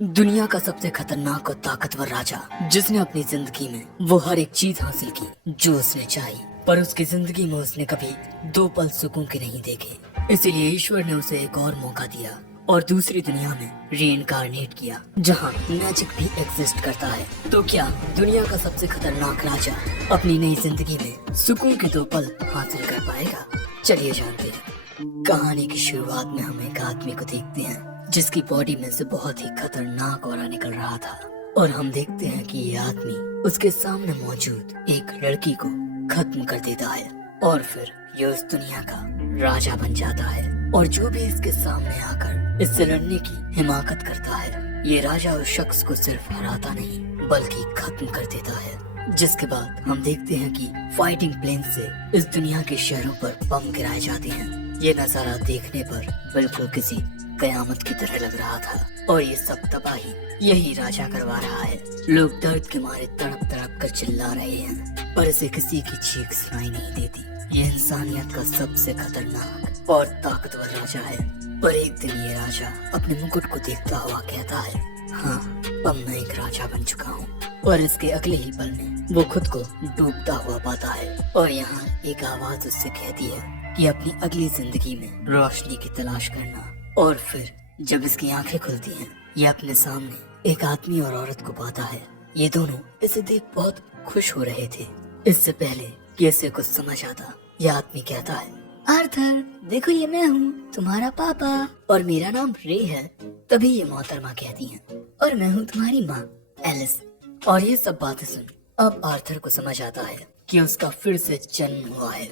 दुनिया का सबसे खतरनाक और ताकतवर राजा, जिसने अपनी जिंदगी में वो हर एक चीज हासिल की जो उसने चाही, पर उसकी जिंदगी में उसने कभी दो पल सुकून के नहीं देखे। इसीलिए ईश्वर ने उसे एक और मौका दिया और दूसरी दुनिया में रीइंकार्नेट किया, जहाँ मैजिक भी एग्जिस्ट करता है। तो क्या दुनिया का सबसे खतरनाक राजा अपनी नई जिंदगी में सुकून के दो पल हासिल कर पाएगा? चलिए जानते हैं। कहानी की शुरुआत में हम एक आदमी को देखते हैं जिसकी बॉडी में से बहुत ही खतरनाक ऑरा निकल रहा था, और हम देखते हैं कि ये आदमी उसके सामने मौजूद एक लड़की को खत्म कर देता है, और फिर ये उस दुनिया का राजा बन जाता है। और जो भी इसके सामने आकर इससे लड़ने की हिमाकत करता है, ये राजा उस शख्स को सिर्फ हराता नहीं बल्कि खत्म कर देता है। जिसके बाद हम देखते हैं कि फाइटिंग प्लेन से इस दुनिया के शहरों पर बम गिराए जाते हैं। ये नजारा देखने पर बिल्कुल किसी कयामत की तरह लग रहा था, और ये सब तबाही यही राजा करवा रहा है। लोग दर्द के मारे तड़प तड़प कर चिल्ला रहे हैं, पर इसे किसी की चीख सुनाई नहीं देती। ये इंसानियत का सबसे खतरनाक और ताकतवर राजा है। पर एक दिन ये राजा अपने मुकुट को देखता हुआ कहता है, हाँ, अब मैं एक राजा बन चुका हूँ। और इसके अगले ही पल में वो खुद को डूबता हुआ पाता है, और यहाँ एक आवाज उससे कहती है कि अपनी अगली जिंदगी में रोशनी की तलाश करना। और फिर जब इसकी आंखें खुलती हैं, ये अपने सामने एक आदमी और औरत को पाता है। ये दोनों इसे देख बहुत खुश हो रहे थे। इससे पहले कि इसे कुछ समझ आता, यह आदमी कहता है, आर्थर, देखो ये मैं हूँ, तुम्हारा पापा, और मेरा नाम रे है। तभी ये मोहतरमा कहती हैं, और मैं हूँ तुम्हारी माँ, एलिस। और ये सब बातें सुन अब आर्थर को समझ आता है कि उसका फिर से जन्म हुआ है।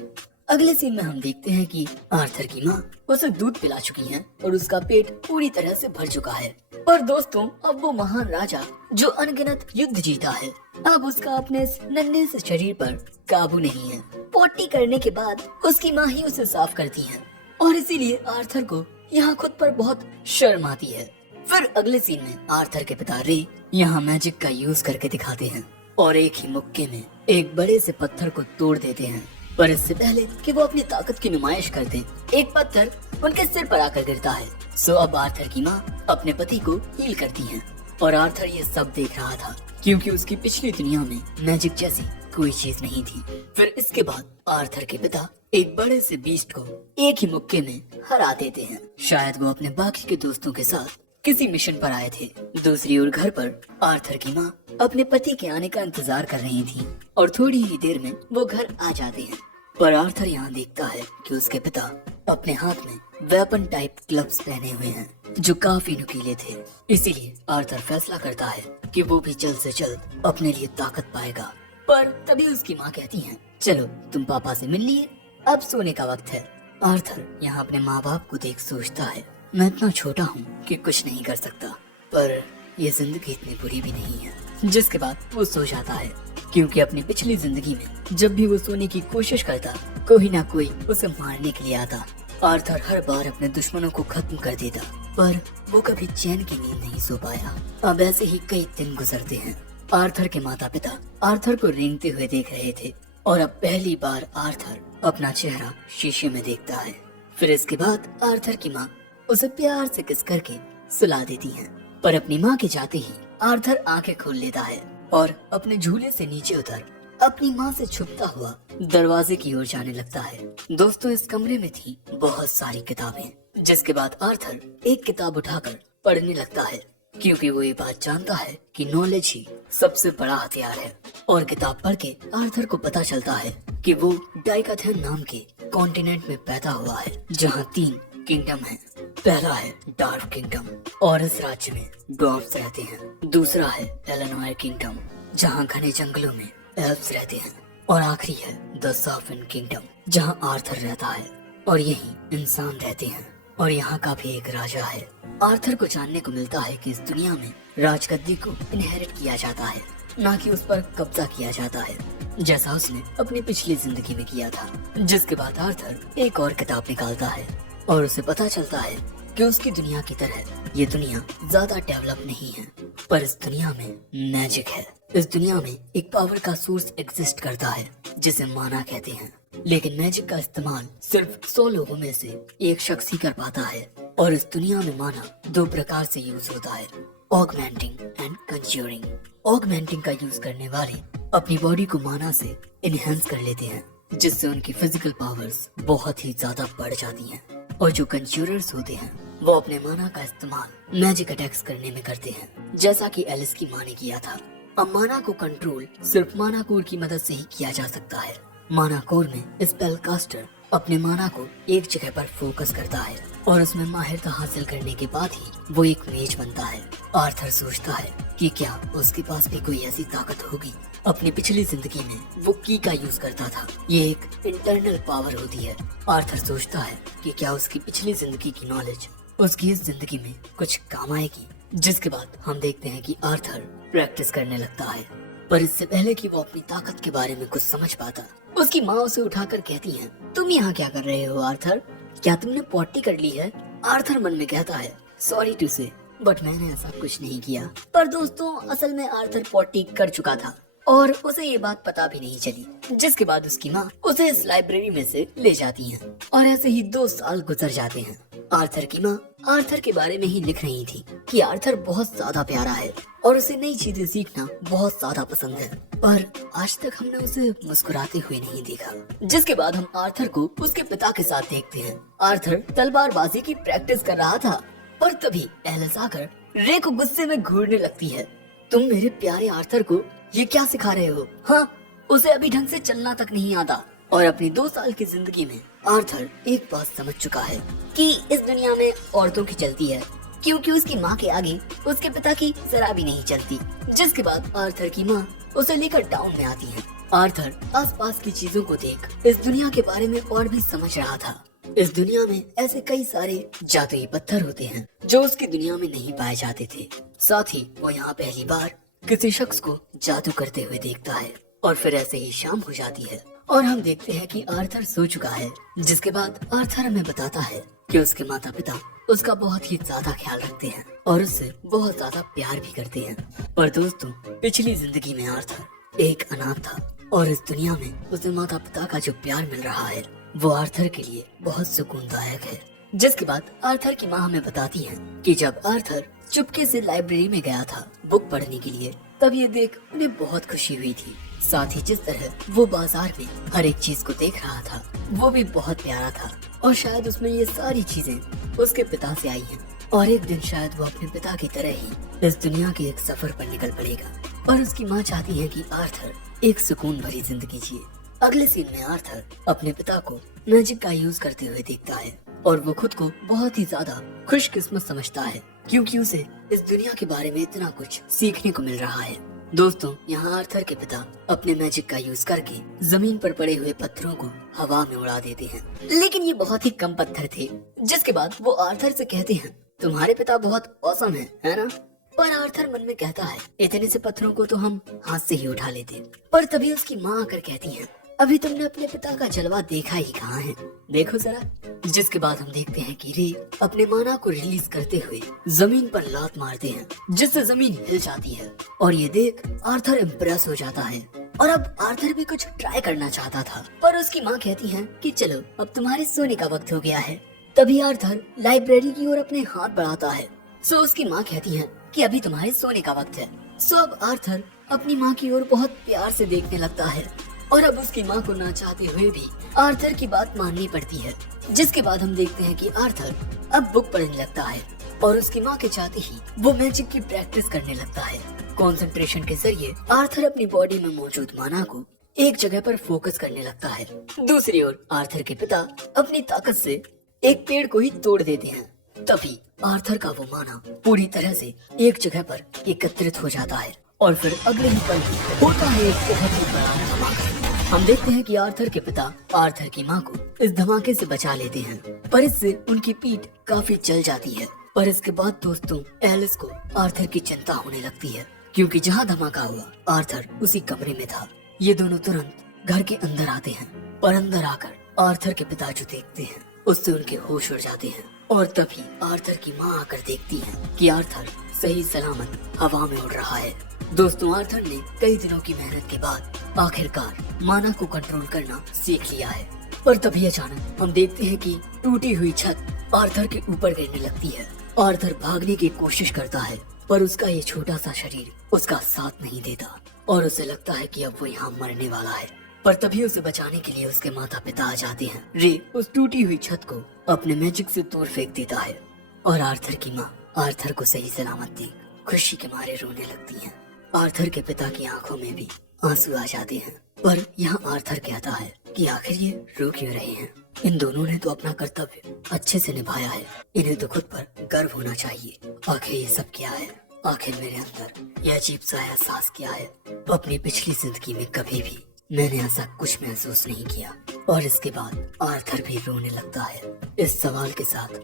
अगले सीन में हम देखते हैं कि आर्थर की माँ उसे दूध पिला चुकी हैं और उसका पेट पूरी तरह से भर चुका है। पर दोस्तों, अब वो महान राजा जो अनगिनत युद्ध जीता है, अब उसका अपने इस नन्हे से शरीर पर काबू नहीं है। पोटी करने के बाद उसकी माँ ही उसे साफ करती है, और इसीलिए आर्थर को यहाँ खुद पर बहुत शर्म आती है। फिर अगले सीन में आर्थर के पिता रे यहाँ मैजिक का यूज करके दिखाते हैं, और एक ही मुक्के में एक बड़े से पत्थर को तोड़ देते हैं। पर इससे पहले कि वो अपनी ताकत की नुमाइश कर दें, एक पत्थर उनके सिर पर आकर गिरता है। सो अब आर्थर की माँ अपने पति को हील करती हैं, और आर्थर ये सब देख रहा था क्योंकि उसकी पिछली दुनिया में मैजिक जैसी कोई चीज नहीं थी। फिर इसके बाद आर्थर के पिता एक बड़े से बीस्ट को एक ही मुक्के में हरा देते हैं। शायद वो अपने बाकी के दोस्तों के साथ किसी मिशन पर आए थे। दूसरी ओर घर पर आर्थर की माँ अपने पति के आने का इंतजार कर रही थी, और थोड़ी ही देर में वो घर आ जाते हैं। पर आर्थर यहाँ देखता है कि उसके पिता अपने हाथ में वेपन टाइप ग्लव्स पहने हुए हैं जो काफी नुकीले थे। इसीलिए आर्थर फैसला करता है कि वो भी जल्द से जल्द अपने लिए ताकत पाएगा। पर तभी उसकी माँ कहती है, चलो तुम पापा से मिल लिए, अब सोने का वक्त है। आर्थर यहाँ अपने माँ बाप को देख सोचता है, मैं इतना छोटा हूँ कि कुछ नहीं कर सकता, पर यह जिंदगी इतनी बुरी भी नहीं है। जिसके बाद वो सो जाता है, क्योंकि अपनी पिछली जिंदगी में जब भी वो सोने की कोशिश करता, कोई ना कोई उसे मारने के लिए आता। आर्थर हर बार अपने दुश्मनों को खत्म कर देता, पर वो कभी चैन की नींद नहीं सो पाया। अब ऐसे ही कई दिन गुजरते हैं। आर्थर के माता पिता आर्थर को रेंगते हुए देख रहे थे, और अब पहली बार आर्थर अपना चेहरा शीशे में देखता है। फिर इसके बाद आर्थर की माँ उसे प्यार से किस करके सुला देती हैं। पर अपनी माँ के जाते ही आर्थर आंखें खोल लेता है, और अपने झूले से नीचे उतर अपनी माँ से छुपता हुआ दरवाजे की ओर जाने लगता है। दोस्तों, इस कमरे में थी बहुत सारी किताबें, जिसके बाद आर्थर एक किताब उठाकर पढ़ने लगता है, क्योंकि वो ये बात जानता है कि नॉलेज ही सबसे बड़ा हथियार है। और किताब पढ़ के आर्थर को पता चलता है कि वो डाइकाथेन नाम के कॉन्टिनेंट में पैदा हुआ है, जहाँ 3 किंगडम है। पहला है डार्क किंगडम, और इस राज्य में ड्वार्फ्स रहते हैं। दूसरा है एलेनोयर किंगडम, जहाँ घने जंगलों में एल्फ्स रहते हैं। और आखिरी है द साफिन किंगडम, जहाँ आर्थर रहता है, और यही इंसान रहते हैं। और यहाँ का भी एक राजा है। आर्थर को जानने को मिलता है कि इस दुनिया में राजगद्दी को इनहेरिट किया जाता है, ना कि उस पर कब्जा किया जाता है, जैसा उसने अपनी पिछली जिंदगी में किया था। जिसके बाद आर्थर एक और किताब निकालता है, और उसे पता चलता है कि उसकी दुनिया की तरह ये दुनिया ज्यादा डेवलप नहीं है, पर इस दुनिया में मैजिक है। इस दुनिया में एक पावर का सोर्स एग्जिस्ट करता है जिसे माना कहते हैं, लेकिन मैजिक का इस्तेमाल सिर्फ 100 लोगों में से एक शख्स ही कर पाता है। और इस दुनिया में माना 2 प्रकार से यूज होता है, ऑगमेंटिंग एंड कंज्यूरिंग। ऑगमेंटिंग का यूज करने वाले अपनी बॉडी को माना से इनहेंस कर लेते हैं, जिससे उनकी फिजिकल पावर्स बहुत ही ज्यादा बढ़ जाती हैं। और जो कंज्यूरर्स होते हैं वो अपने माना का इस्तेमाल मैजिक अटैक्स करने में करते हैं, जैसा कि एलिस की माँ ने किया था। अब माना को कंट्रोल सिर्फ माना कोर की मदद से ही किया जा सकता है। माना कोर में स्पेल कास्टर अपने माना को एक जगह पर फोकस करता है और उसमें माहिरता हासिल करने के बाद ही वो एक मेज बनता है। आर्थर सोचता है कि क्या उसके पास भी कोई ऐसी ताकत होगी। अपनी पिछली जिंदगी में वो की का यूज करता था, ये एक इंटरनल पावर होती है। आर्थर सोचता है कि क्या उसकी पिछली जिंदगी की नॉलेज उसकी इस जिंदगी में कुछ काम आएगी। जिसके बाद हम देखते हैं कि आर्थर प्रैक्टिस करने लगता है, पर इससे पहले कि वो अपनी ताकत के बारे में कुछ समझ पाता, उसकी माँ उसे उठाकर कहती है, तुम यहाँ क्या कर रहे हो आर्थर? क्या तुमने पॉटी कर ली है? आर्थर मन में कहता है, सॉरी टू से, बट मैंने ऐसा कुछ नहीं किया। पर दोस्तों असल में आर्थर पॉटी कर चुका था और उसे ये बात पता भी नहीं चली। जिसके बाद उसकी माँ उसे इस लाइब्रेरी में से ले जाती है और ऐसे ही 2 साल गुजर जाते हैं। आर्थर की माँ आर्थर के बारे में ही लिख रही थी कि आर्थर बहुत ज्यादा प्यारा है और उसे नई चीजें सीखना बहुत ज्यादा पसंद है, पर आज तक हमने उसे मुस्कुराते हुए नहीं देखा। जिसके बाद हम आर्थर को उसके पिता के साथ देखते हैं। आर्थर तलवारबाजी की प्रैक्टिस कर रहा था, पर तभी एलिस आकर रे को गुस्से में घूरने लगती है। तुम मेरे प्यारे आर्थर को ये क्या सिखा रहे हो? हाँ, उसे अभी ढंग से चलना तक नहीं आता। और अपनी 2 साल की जिंदगी में आर्थर एक बात समझ चुका है कि इस दुनिया में औरतों की चलती है, क्योंकि उसकी माँ के आगे उसके पिता की जरा भी नहीं चलती। जिसके बाद आर्थर की माँ उसे लेकर टाउन में आती है। आर्थर आसपास की चीजों को देख इस दुनिया के बारे में और भी समझ रहा था। इस दुनिया में ऐसे कई सारे जादुई पत्थर होते हैं जो उसकी दुनिया में नहीं पाए जाते थे। साथ ही वो यहाँ पहली बार किसी शख्स को जादू करते हुए देखता है और फिर ऐसे ही शाम हो जाती है और हम देखते हैं कि आर्थर सो चुका है। जिसके बाद आर्थर हमें बताता है कि उसके माता पिता उसका बहुत ही ज्यादा ख्याल रखते हैं और उससे बहुत ज्यादा प्यार भी करते हैं। पर दोस्तों पिछली जिंदगी में आर्थर एक अनाथ था और इस दुनिया में उसे माता पिता का जो प्यार मिल रहा है वो आर्थर के लिए बहुत सुकूनदायक है। जिसके बाद आर्थर की माँ हमें बताती है कि जब आर्थर चुपके से लाइब्रेरी में गया था बुक पढ़ने के लिए, तब ये देख उन्हें बहुत खुशी हुई थी। साथ ही जिस तरह वो बाजार में हर एक चीज को देख रहा था वो भी बहुत प्यारा था और शायद उसमें ये सारी चीजें उसके पिता से आई हैं और एक दिन शायद वो अपने पिता की तरह ही इस दुनिया के एक सफर पर निकल पड़ेगा। और उसकी माँ चाहती है कि आर्थर एक सुकून भरी जिंदगी जिए। अगले सीन में आर्थर अपने पिता को मैजिक का यूज करते हुए देखता है और वो खुद को बहुत ही ज्यादा खुशकिस्मत समझता है, क्योंकि उसे इस दुनिया के बारे में इतना कुछ सीखने को मिल रहा है। दोस्तों यहाँ आर्थर के पिता अपने मैजिक का यूज करके जमीन पर पड़े हुए पत्थरों को हवा में उड़ा देते हैं, लेकिन ये बहुत ही कम पत्थर थे। जिसके बाद वो आर्थर से कहते हैं, तुम्हारे पिता बहुत औसम है ना? पर आर्थर मन में कहता है, इतने से पत्थरों को तो हम हाथ से ही उठा लेते। पर तभी उसकी माँ आकर कहती है, अभी तुमने अपने पिता का जलवा देखा ही कहाँ है, देखो जरा। जिसके बाद हम देखते हैं कि रे अपने माना को रिलीज करते हुए जमीन पर लात मारते हैं, जिससे जमीन हिल जाती है और ये देख आर्थर इम्प्रेस हो जाता है। और अब आर्थर भी कुछ ट्राई करना चाहता था, पर उसकी माँ कहती है कि चलो अब तुम्हारे सोने का वक्त हो गया है। तभी आर्थर लाइब्रेरी की ओर अपने हाथ बढ़ाता है। सो उसकी माँ कहती है कि अभी तुम्हारे सोने का वक्त है। सो अब आर्थर अपनी माँ की ओर बहुत प्यार से देखने लगता है और अब उसकी माँ को ना चाहते हुए भी आर्थर की बात माननी पड़ती है। जिसके बाद हम देखते हैं कि आर्थर अब बुक पढ़ने लगता है और उसकी माँ के चाहते ही वो मैजिक की प्रैक्टिस करने लगता है। कंसंट्रेशन के जरिए आर्थर अपनी बॉडी में मौजूद माना को एक जगह पर फोकस करने लगता है। दूसरी ओर आर्थर के पिता अपनी ताकत से एक पेड़ को ही तोड़ देते हैं। तभी आर्थर का वो माना पूरी तरह से एक जगह पर एकत्रित हो जाता है और फिर अगले ही पल होता है एक बहुत ही बड़ा धमाका। हम देखते हैं कि आर्थर के पिता आर्थर की माँ को इस धमाके से बचा लेते हैं, पर इससे उनकी पीठ काफी जल जाती है। पर इसके बाद दोस्तों एलिस को आर्थर की चिंता होने लगती है, क्योंकि जहाँ धमाका हुआ आर्थर उसी कमरे में था। ये दोनों तुरंत घर के अंदर आते हैं, पर अंदर आकर आर्थर के पिता जो देखते हैं उससे उनके होश उड़ जाते हैं। और तभी आर्थर की माँ आकर देखती है कि आर्थर सही सलामत हवा में उड़ रहा है। दोस्तों आर्थर ने कई दिनों की मेहनत के बाद आखिरकार माना को कंट्रोल करना सीख लिया है। पर तभी अचानक हम देखते हैं कि टूटी हुई छत आर्थर के ऊपर गिरने लगती है। आर्थर भागने की कोशिश करता है, पर उसका ये छोटा सा शरीर उसका साथ नहीं देता और उसे लगता है कि अब वो यहाँ मरने वाला है। पर तभी उसे बचाने के लिए उसके माता पिता आ जाते हैं। रे उस टूटी हुई छत को अपने मैजिक से दूर फेंक देता है और आर्थर की माँ आर्थर को सही सलामत देख खुशी के मारे रोने लगती है। आर्थर के पिता की आंखों में भी आंसू आ जाते हैं, पर यहाँ आर्थर कहता है कि आखिर ये रो क्यों रहे हैं। इन दोनों ने तो अपना कर्तव्य अच्छे से निभाया है, इन्हें तो खुद पर गर्व होना चाहिए। आखिर ये सब क्या है? आखिर मेरे अंदर यह अजीब सा एहसास क्या है? अपनी पिछली जिंदगी में कभी भी मैंने ऐसा कुछ महसूस नहीं किया। और इसके बाद आर्थर भी रोने लगता है इस सवाल के साथ,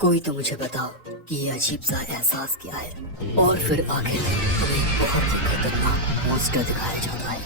कोई तो मुझे बताओ कि ये अजीब सा एहसास क्या है। और फिर आखिर में हमें एक बहुत ही खतरनाक मॉन्स्टर दिखाया जाता है।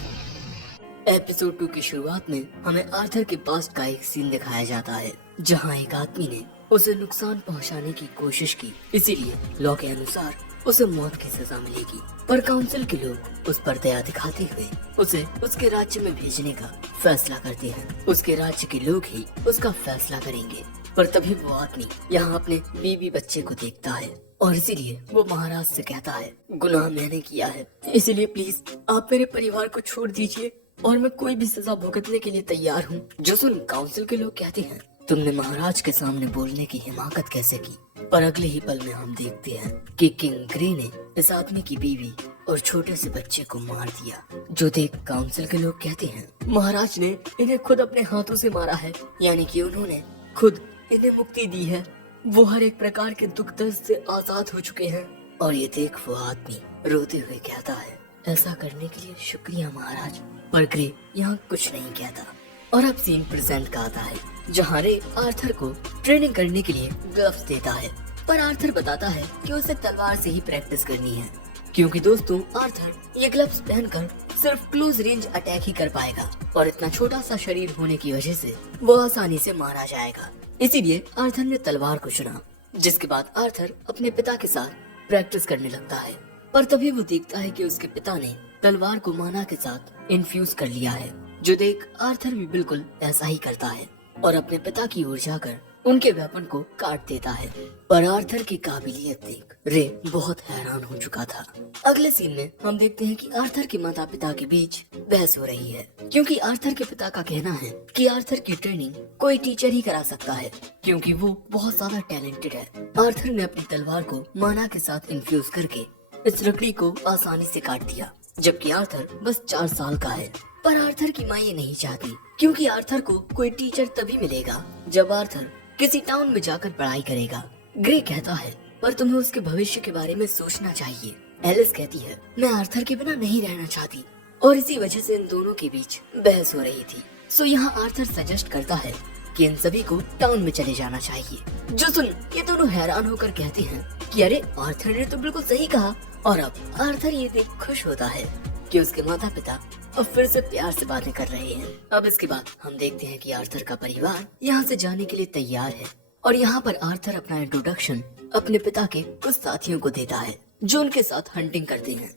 एपिसोड 2 की शुरुआत में हमें आर्थर के पास्ट का एक सीन दिखाया जाता है जहां एक आदमी ने उसे नुकसान पहुंचाने की कोशिश की, इसीलिए लॉ के अनुसार उसे मौत की सजा मिलेगी। पर काउंसिल के लोग उस पर दया दिखाते हुए उसे उसके राज्य में भेजने का फैसला करते हैं। उसके राज्य के लोग ही उसका फैसला करेंगे। पर तभी वो आदमी यहाँ अपने बीवी बच्चे को देखता है और इसीलिए वो महाराज से कहता है, गुनाह मैंने किया है, इसलिए प्लीज आप मेरे परिवार को छोड़ दीजिए और मैं कोई भी सजा भुगतने के लिए तैयार हूँ। जो सुन काउंसिल के लोग कहते हैं, तुमने महाराज के सामने बोलने की हिमाकत कैसे की? पर अगले ही पल में हम देखते हैं कि किंग ग्रे ने इस आदमी की बीवी और छोटे से बच्चे को मार दिया। जो देख काउंसिल के लोग कहते हैं, महाराज ने इन्हें खुद अपने हाथों से मारा है, यानी कि उन्होंने खुद इन्हें मुक्ति दी है। वो हर एक प्रकार के दुख दर्द से आजाद हो चुके हैं। और ये देख वो आदमी रोते हुए कहता है, ऐसा करने के लिए शुक्रिया महाराज। पर ग्रे यहाँ कुछ नहीं कहता। और अब सीन प्रेजेंट का आता है जहाँ रे आर्थर को ट्रेनिंग करने के लिए ग्लव्स देता है, पर आर्थर बताता है कि उसे तलवार से ही प्रैक्टिस करनी है, क्योंकि दोस्तों आर्थर ये ग्लव्स पहनकर सिर्फ क्लोज रेंज अटैक ही कर पाएगा और इतना छोटा सा शरीर होने की वजह से वो आसानी से मारा जाएगा। इसीलिए आर्थर ने तलवार को चुना। जिसके बाद आर्थर अपने पिता के साथ प्रैक्टिस करने लगता है, पर तभी वो देखता है कि उसके पिता ने तलवार को माना के साथ इन्फ्यूज कर लिया है। जो देख आर्थर भी बिल्कुल ऐसा ही करता है और अपने पिता की ओर जाकर उनके वेपन को काट देता है। पर आर्थर की काबिलियत देख रे बहुत हैरान हो चुका था। अगले सीन में हम देखते हैं कि आर्थर के माता पिता के बीच बहस हो रही है, क्योंकि आर्थर के पिता का कहना है कि आर्थर की ट्रेनिंग कोई टीचर ही करा सकता है, क्योंकि वो बहुत ज्यादा टैलेंटेड है। आर्थर ने अपनी तलवार को माना के साथ इन्फ्यूज करके इस लकड़ी को आसानी से काट दिया, जबकि आर्थर बस 4 साल का है। पर आर्थर की माँ ये नहीं चाहती, क्योंकि आर्थर को कोई टीचर तभी मिलेगा जब आर्थर किसी टाउन में जाकर पढ़ाई करेगा। ग्रे कहता है, पर तुम्हें उसके भविष्य के बारे में सोचना चाहिए। एलिस कहती है, मैं आर्थर के बिना नहीं रहना चाहती। और इसी वजह से इन दोनों के बीच बहस हो रही थी। सो यहाँ आर्थर सजेस्ट करता है कि इन सभी को टाउन में चले जाना चाहिए। जो सुन ये दोनों हैरान होकर कहते हैं कि अरे आर्थर ने तो बिल्कुल सही कहा। और अब आर्थर ये देख खुश होता है कि उसके माता पिता अब फिर से प्यार से बातें कर रहे हैं। अब इसके बाद हम देखते हैं कि आर्थर का परिवार यहाँ से जाने के लिए तैयार है और यहाँ पर आर्थर अपना इंट्रोडक्शन अपने पिता के कुछ साथियों को देता है जो उनके साथ हंटिंग करते हैं।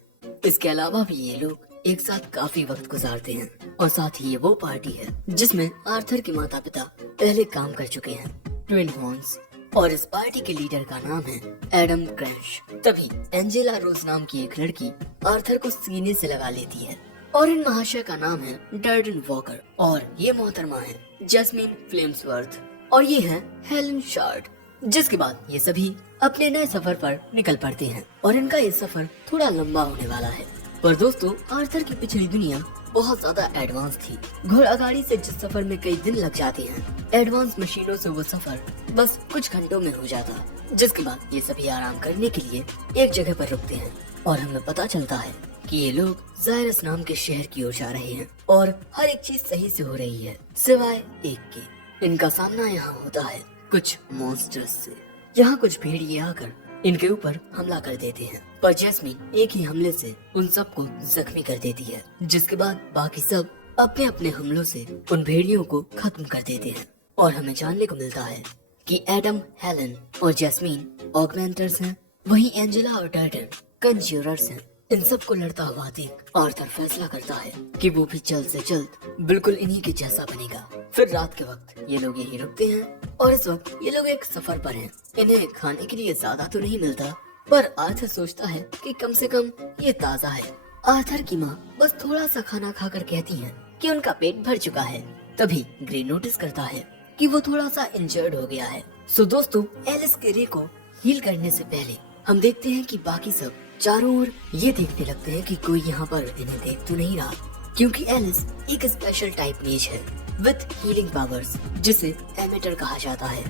इसके अलावा भी ये लोग एक साथ काफी वक्त गुजारते हैं और साथ ही ये वो पार्टी है जिसमें आर्थर के माता पिता पहले काम कर चुके हैं, ट्विन हॉर्न्स। और इस पार्टी के लीडर का नाम है एडम क्रैश। तभी एंजेला रोज नाम की एक लड़की आर्थर को सीने से लगा लेती है और इन महाशय का नाम है डर्डन वॉकर और ये मोहतरमा है जैस्मीन फ्लेम्सवर्थ और ये है हेलन शार्ड। जिसके बाद ये सभी अपने नए सफर पर निकल पड़ते हैं और इनका ये सफर थोड़ा लंबा होने वाला है। पर दोस्तों आर्थर की पिछली दुनिया बहुत ज्यादा एडवांस थी। घोड़ा गाड़ी से जिस सफर में कई दिन लग जाते हैं, एडवांस मशीनों से वो सफर बस कुछ घंटों में हो जाता। जिसके बाद ये सभी आराम करने के लिए एक जगह पर रुकते हैं और हमें पता चलता है कि ये लोग जायरस नाम के शहर की ओर जा रहे हैं और हर एक चीज सही से हो रही है सिवाय एक के। इनका सामना यहाँ होता है कुछ मॉन्स्टर्स से। यहाँ कुछ भेड़िए आकर इनके ऊपर हमला कर देते हैं, पर जैस्मीन एक ही हमले से उन सबको जख्मी कर देती है। जिसके बाद बाकी सब अपने अपने हमलों से उन भेड़ियों को खत्म कर देते हैं और हमें जानने को मिलता है कि एडम, हेलन और जैस्मीन ऑगमेंटर्स हैं, वहीं एंजेला और डर्डन कंज्यूरर्स हैं। इन सबको लड़ता हुआ देख आर्थर फैसला करता है कि वो भी जल्द से जल्द बिल्कुल इन्हीं के जैसा बनेगा। फिर रात के वक्त ये लोग यहीं रुकते हैं और इस वक्त ये लोग एक सफर पर हैं। इन्हें खाने के लिए ज्यादा तो नहीं मिलता, पर आर्थर सोचता है कि कम से कम ये ताज़ा है। आर्थर की माँ बस थोड़ा सा खाना खाकर कहती है कि उनका पेट भर चुका है। तभी ग्रे नोटिस करता है कि वो थोड़ा सा इंजर्ड हो गया है। सो दोस्तों, एलिस के रे को हील करने से पहले हम देखते हैं कि बाकी सब चारों ओर ये देखने लगते हैं कि कोई यहाँ पर इन्हें देख तो नहीं रहा, क्योंकि एलिस एक स्पेशल टाइप मेज है विथ हीलिंग पावर्स, जिसे एमेटर कहा जाता है।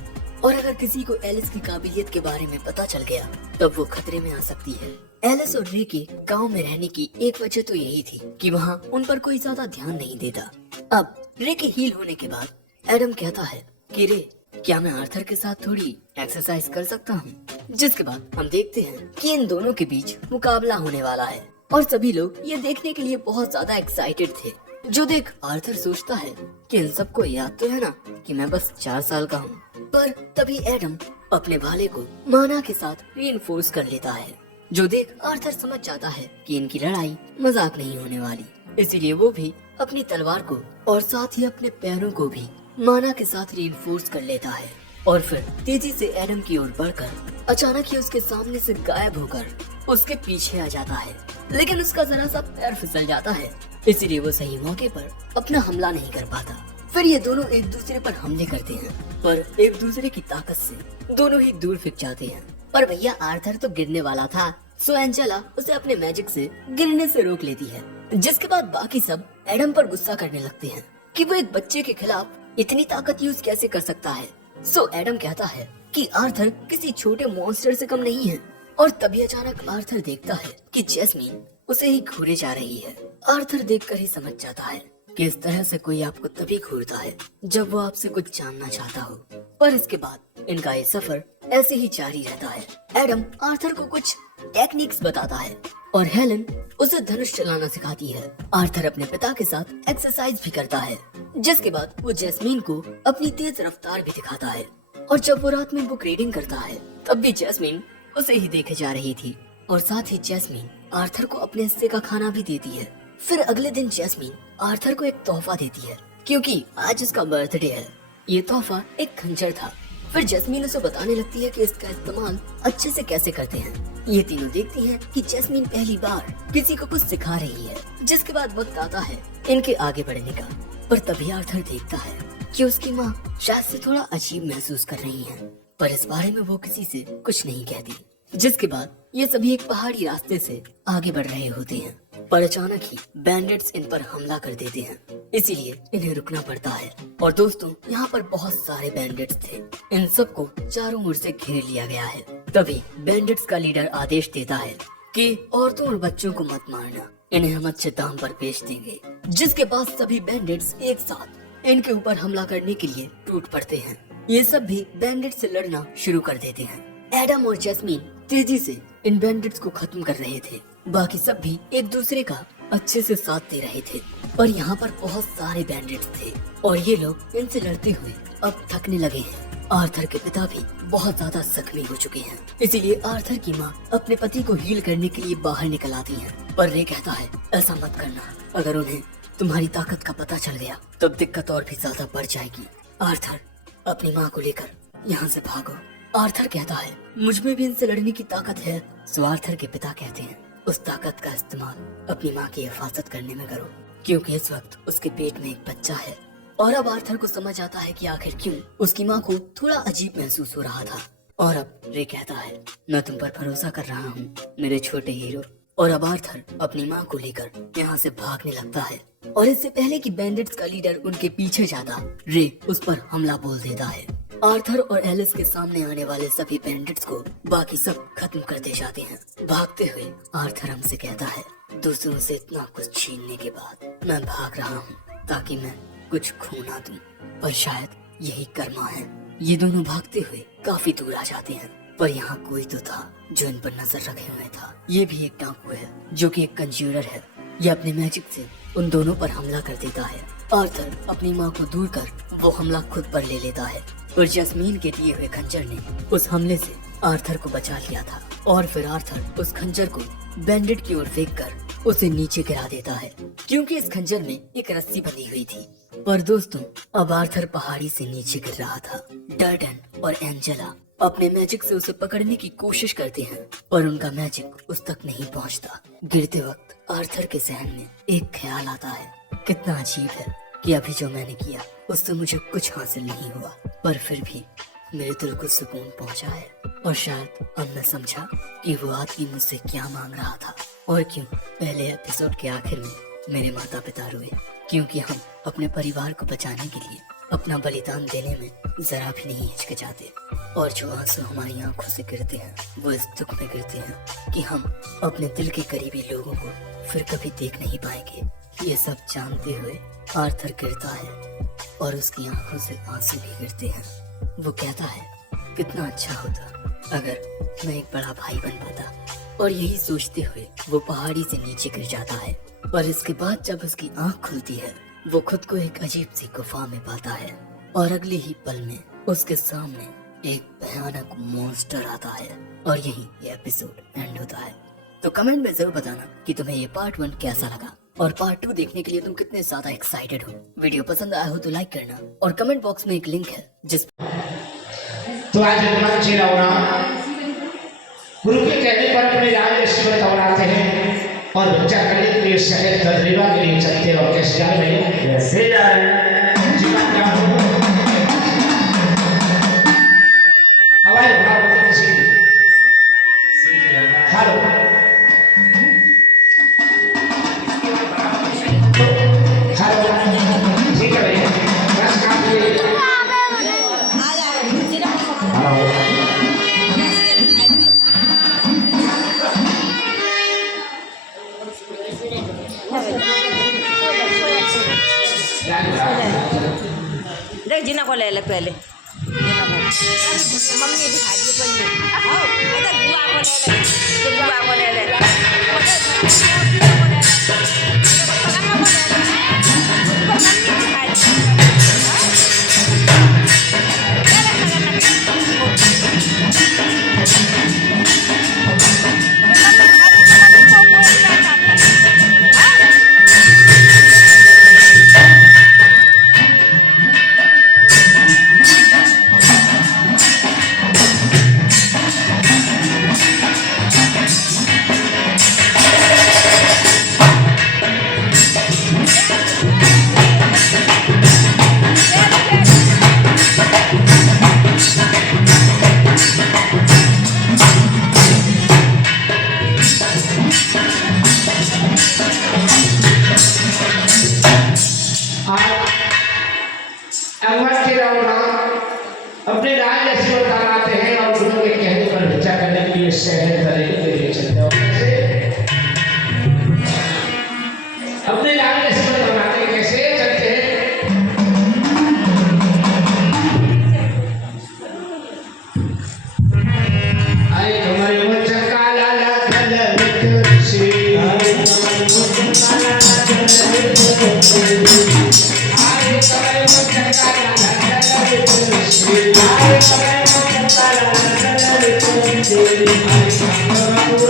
और अगर किसी को एलिस की काबिलियत के बारे में पता चल गया तब वो खतरे में आ सकती है। एलिस और रे के गांव में रहने की एक वजह तो यही थी कि वहाँ उन पर कोई ज्यादा ध्यान नहीं देता। अब रे के हील होने के बाद एडम कहता है कि रे, क्या मैं आर्थर के साथ थोड़ी एक्सरसाइज कर सकता हूँ? जिसके बाद हम देखते हैं कि इन दोनों के बीच मुकाबला होने वाला है और सभी लोग ये देखने के लिए बहुत ज्यादा एक्साइटेड थे। जो देख आर्थर सोचता है कि इन सबको याद तो है ना कि मैं बस 4 साल का हूँ। पर तभी एडम अपने भाले को माना के साथ रीइंफोर्स कर लेता है। जो देख आर्थर समझ जाता है कि इनकी लड़ाई मजाक नहीं होने वाली, इसीलिए वो भी अपनी तलवार को और साथ ही अपने पैरों को भी माना के साथ रीइंफोर्स कर लेता है और फिर तेजी से एडम की ओर बढ़कर अचानक ही उसके सामने से गायब होकर उसके पीछे आ जाता है। लेकिन उसका जरा सा पैर फिसल जाता है, इसीलिए वो सही मौके पर अपना हमला नहीं कर पाता। फिर ये दोनों एक दूसरे पर हमले करते हैं, पर एक दूसरे की ताकत से दोनों ही दूर फेंक जाते हैं। पर भैया आर्थर तो गिरने वाला था, सो एंजेला उसे अपने मैजिक से गिरने से रोक लेती है। जिसके बाद बाकी सब एडम पर गुस्सा करने लगते हैं कि वो एक बच्चे के खिलाफ इतनी ताकत यूज कैसे कर सकता है। सो एडम कहता है कि आर्थर किसी छोटे मॉन्स्टर से कम नहीं है। और तभी अचानक आर्थर देखता है कि जैस्मीन उसे ही घूरे जा रही है। आर्थर देखकर ही समझ जाता है कि इस तरह से कोई आपको तभी घूरता है जब वो आपसे कुछ जानना चाहता हो। पर इसके बाद इनका ये सफर ऐसे ही जारी रहता है। एडम आर्थर को कुछ टेक्निक्स बताता है और हेलन उसे धनुष चलाना सिखाती है। आर्थर अपने पिता के साथ एक्सरसाइज भी करता है, जिसके बाद वो जैस्मीन को अपनी तेज रफ्तार भी दिखाता है। और जब वो रात में बुक रीडिंग करता है तब भी जैस्मीन उसे ही देखे जा रही थी और साथ ही जैस्मीन आर्थर को अपने हिस्से का खाना भी देती है। फिर अगले दिन जैस्मीन आर्थर को एक तोहफा देती है क्योंकि आज उसका बर्थडे है। ये तोहफा एक खंजर था। फिर जैस्मीन उसे बताने लगती है कि इसका इस्तेमाल अच्छे से कैसे करते हैं। ये तीनों देखती हैं कि जैस्मीन पहली बार किसी को कुछ सिखा रही है। जिसके बाद वक्त आता है इनके आगे बढ़ने का। पर तभी आर्थर देखता है कि उसकी माँ शायद से थोड़ा अजीब महसूस कर रही है, पर इस बारे में वो किसी से कुछ नहीं कहती। जिसके बाद ये सभी एक पहाड़ी रास्ते से आगे बढ़ रहे होते हैं, पर अचानक ही बैंडिट्स इन पर हमला कर देते हैं, इसीलिए इन्हें रुकना पड़ता है। और दोस्तों, यहाँ पर बहुत सारे बैंडिट्स थे। इन सबको चारों ओर से घेर लिया गया है। तभी बैंडिट्स का लीडर आदेश देता है कि औरतों और बच्चों को मत मारना, इन्हें हम अच्छे दाम पर बेच देंगे। जिसके बाद सभी बैंडिट्स एक साथ इनके ऊपर हमला करने के लिए टूट पड़ते हैं। ये सब भी बैंडिट्स से लड़ना शुरू कर देते हैं। एडम और जैस्मीन तेजी से इन बैंडिट्स को खत्म कर रहे थे। बाकी सब भी एक दूसरे का अच्छे से साथ दे रहे थे। पर यहाँ पर बहुत सारे बैंडिट्स थे और ये लोग इनसे लड़ते हुए अब थकने लगे हैं। आर्थर के पिता भी बहुत ज्यादा जख्मी हो चुके हैं, इसीलिए आर्थर की माँ अपने पति को हील करने के लिए बाहर निकल आती है। पर रे कहता है ऐसा मत करना, अगर उन्हें तुम्हारी ताकत का पता चल गया तब दिक्कत और भी ज्यादा बढ़ जाएगी। आर्थर, अपनी माँ को लेकर यहाँ से भागो। आर्थर कहता है मुझ में भी इनसे लड़ने की ताकत है। सो आर्थर के पिता कहते हैं उस ताकत का इस्तेमाल अपनी माँ की हिफाजत करने में करो, क्योंकि इस वक्त उसके पेट में एक बच्चा है। और अब आर्थर को समझ आता है कि आखिर क्यों उसकी माँ को थोड़ा अजीब महसूस हो रहा था। और अब रे कहता है मैं तुम पर भरोसा कर रहा हूँ मेरे छोटे हीरो। और अब आर्थर अपनी माँ को लेकर यहाँ से भागने लगता है और इससे पहले कि बैंडिट्स का लीडर उनके पीछे जाता, रे उस पर हमला बोल देता है। आर्थर और एलिस के सामने आने वाले सभी बैंडिट्स को बाकी सब खत्म करते जाते हैं। भागते हुए आर्थर हमसे कहता है दूसरों से इतना कुछ छीनने के बाद मैं भाग रहा हूँ ताकि मैं कुछ खो ना दूं, पर शायद यही कर्मा है। ये दोनों भागते हुए काफी दूर आ जाते हैं, पर यहाँ कोई तो था जो इन पर नजर रखे हुए था। ये भी एक डाकू है जो कि एक कंज्यूरर है। ये अपने मैजिक से उन दोनों पर हमला कर देता है। आर्थर अपनी माँ को दूर कर वो हमला खुद पर ले लेता है, पर जैस्मीन के दिए हुए खंजर ने उस हमले से आर्थर को बचा लिया था। और फिर आर्थर उस खंजर को बैंडिट की ओर फेंक कर उसे नीचे गिरा देता है, क्योंकि इस खंजर में एक रस्सी बंधी हुई थी। पर दोस्तों, अब आर्थर पहाड़ी से नीचे गिर रहा था। डर्टन और एंजेला अपने मैजिक से उसे पकड़ने की कोशिश करते हैं और उनका मैजिक उस तक नहीं पहुंचता। गिरते वक्त आर्थर के जहन में एक ख्याल आता है, कितना अजीब है कि अभी जो मैंने किया उससे मुझे कुछ हासिल नहीं हुआ, पर फिर भी मेरे दिल को सुकून पहुंचा है। और शायद अब मैं समझा कि वो आदमी मुझसे क्या मांग रहा था और क्यों पहले एपिसोड के आखिर में मेरे माता पिता रोए, क्योंकि हम अपने परिवार को बचाने के लिए अपना बलिदान देने में जरा भी नहीं हिचकिचाते। और जो आंसू हमारी आंखों से गिरते हैं वो इस दुख में गिरते हैं कि हम अपने दिल के करीबी लोगों को फिर कभी देख नहीं पाएंगे। ये सब जानते हुए आर्थर गिरता है और उसकी आंखों से आंसू भी गिरते हैं। वो कहता है, कितना अच्छा होता अगर मैं एक बड़ा भाई बन पाता। और यही सोचते हुए वो पहाड़ी से नीचे गिर जाता है और इसके बाद जब उसकी आंख खुलती है वो खुद को एक अजीब सी गुफा में पाता है और अगले ही पल में उसके सामने एक भयानक मॉन्स्टर आता है और यही ये एपिसोड एंड होता है। तो कमेंट में जरूर बताना कि तुम्हें ये पार्ट 1 कैसा लगा और पार्ट 2 देखने के लिए तुम कितने ज्यादा एक्साइटेड हो। वीडियो पसंद आया हो तो लाइक करना और कमेंट बॉक्स में एक लिंक है जिस तो आज गुरु के कहने पर अपने राज बनाते हैं और बच्चा करने के लिए शहर तजरीबा के लिए चलते और कैसे जा रहे हैं, कैसे जा रहे हैं जीवन क्या हो हवाई बना होती किसी की हेलो हेलो ठीक है भैया बस काम के देख जीना को ले ले पहले मम्मी दिखा दी पहले आओ इधर बुआ को ले ले तो बुआ को ले ले अपने राज ऐसे बताते हैं और गुरु के कहने पर भिक्षा करने के लिए शहर तरीके के लिए चलते हैं। अपने राज ऐसे बताते हैं कैसे चलते हैं। आए तुम्हारे वो चक्का लाला कलर तुलसी आए तुम्हारे वो चक्का लाला कलर तुलसी आए तुम्हारे वो चक्का लाला कलर तुलसी आए तुम्हारे वो चक्का लाला कलर तुलसी आए तुम्हारे वो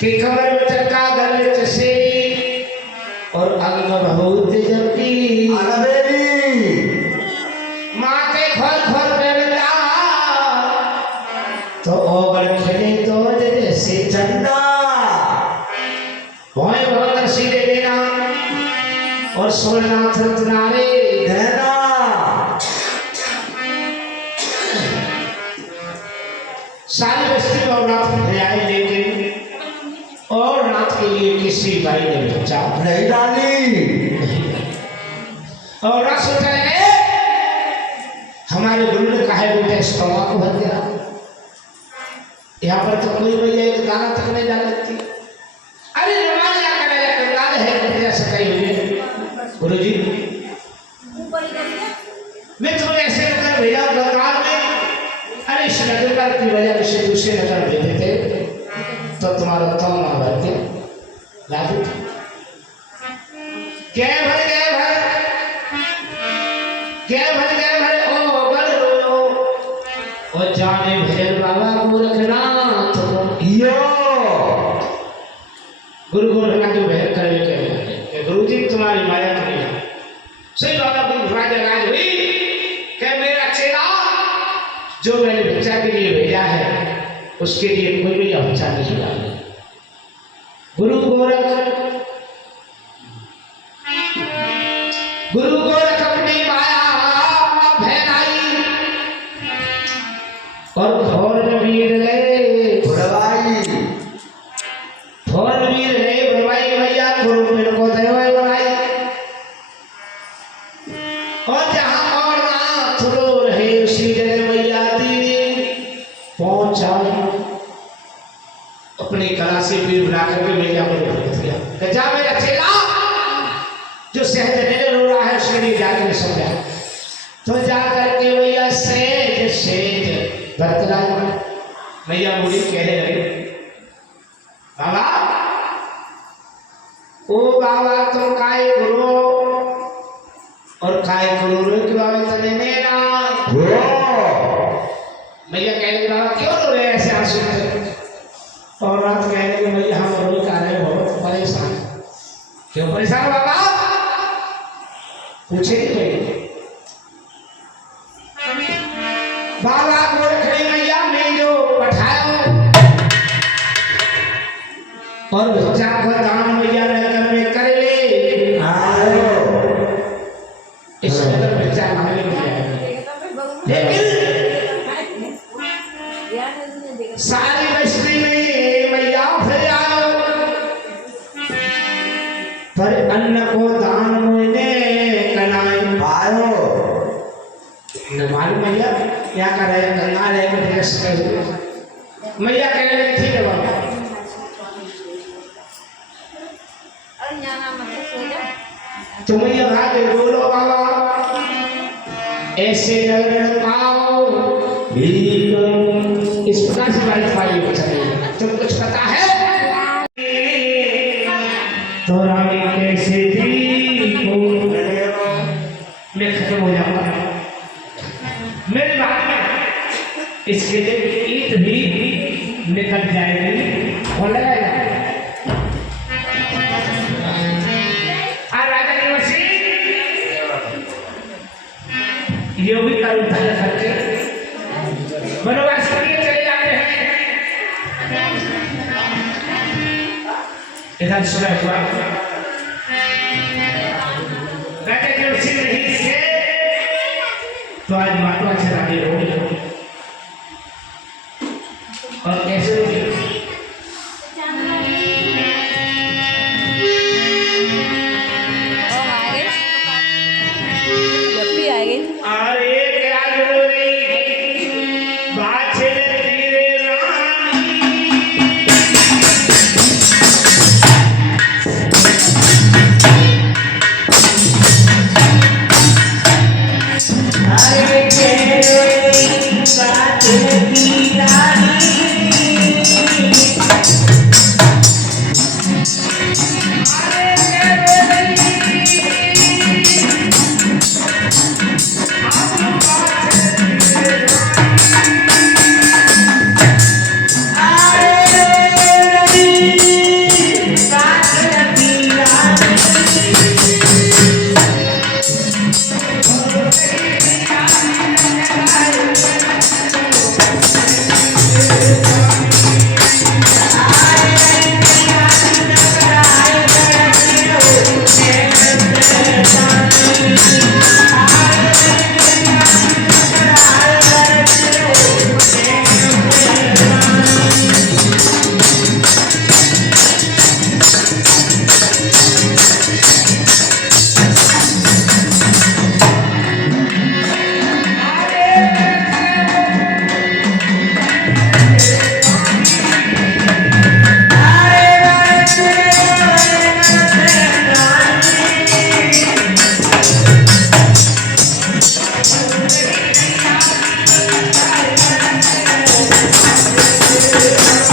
कि कमर में चक्का गले चसे और अंग बहुत जबकि माते खोल खोल पेवला तो ओगर खेले तो जैसे चंदा भोए भोए सीधे देना और सोलनाथ रत्नारे देना सारी बस्ती को रात में आए लेकिन और रात के लिए किसी भाई ने बच्चा नहीं डाली और रात सोचा है हमारे गुरु ने कहा बेटा इस कौवा को भर दिया यहाँ पर तो कोई भैया एक दाना तक नहीं डाल सकती अरे नमाज क्या करेगा कंगाल है भैया सकाई हुई गुरु जी मैं तुम्हें ऐसे नगर भेजा कंगाल में अरे इस नगर की वजह से दूसरे नगर भेजे थे तो तुम्हारा तो ना भर के लागू क्या भर ओ बड़ ओ जाने भजन बाबा गोरखनाथ यो गुरु गोरखनाथ जो भजन करने के गुरु जी तुम्हारी माया नहीं है सही बाबा गुरु राज हुई कि मेरा चेला जो मैंने बच्चा के लिए भेजा है उसके लिए कोई भी बच्चा नहीं डाले गुरु गोरख अपनी माया फैलाई और घोर वीर ले भुलवाई भैया गुरु मेरे को दे बनाई और जहां और नाथ रो रहे उसी जगह मैया दीदी पहुंचा अपनी कला से पीर बुला करके मैया को भेज दिया गजा मेरा चेला जो सहज नहीं रो रहा है उसके लिए जाकर समझा तो जा करके मैया सेज बतलाई मैया मुड़ी कहने लगे बाबा ओ बाबा तुम काय गुरु और काय गुरु के बाबा तने मेरा मैया कहने लगे बाबा क्यों रो रहे ऐसे आंसू और रात कहने लगे मैया हम रो का रहे बहुत परेशान क्यों परेशान बाबा पूछे नहीं बाबा गोरखड़ी मैया में जो पठाओ और बच्चा को दान मैया रहकर में कर ले इस समय बच्चा मांगने में लेकिन सारी बस्ती में मैया फिर आओ पर अन्न को दान मुझे कनाई आयो न मालूम मैया क्या कर रहे हैं कंगाल है मैया कह रहे ठीक है बाबा तो मैया भागे बोलो बाबा ऐसे नगर पाओ इस प्रकार से बात पाई तुम कुछ पता है तो रानी कैसे थी मैं खत्म हो जाऊंगा मेरी बात में इसके लिए ईद भी निकल जाएगी और लगाएगा राजा की वसी ये भी करूँ था करके वनवास के लिए चले जाते हैं इधर सुना हुआ राजा की वसी नहीं से तो आज माता से रानी हो और कैसे Hare